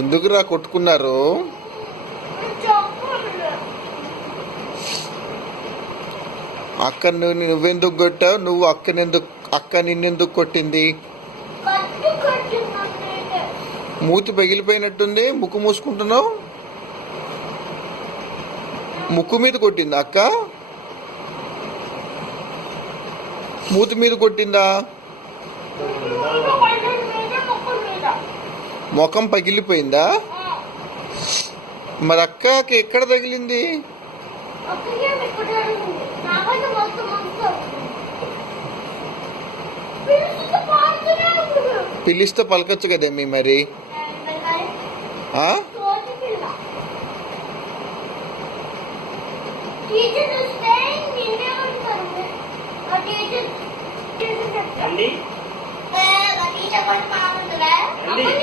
ఎందుకురా కొట్టుకున్నారు? అక్క నువ్వు నువ్వెందుకు కొట్టావు? నువ్వు అక్కనెందుకు అక్క నిన్నెందుకు కొట్టింది? మూతి పగిలిపోయినట్టుంది ముక్కు మూసుకుంటున్నావు? ముక్కు మీద కొట్టిందా అక్క? మూతి మీద కొట్టిందా? ముఖం పగిలిపోయిందా? మరి అక్కకి ఎక్కడ తగిలింది? పిలిస్తే పలకచ్చు కదేమి మరి? టీచర్ 我是妈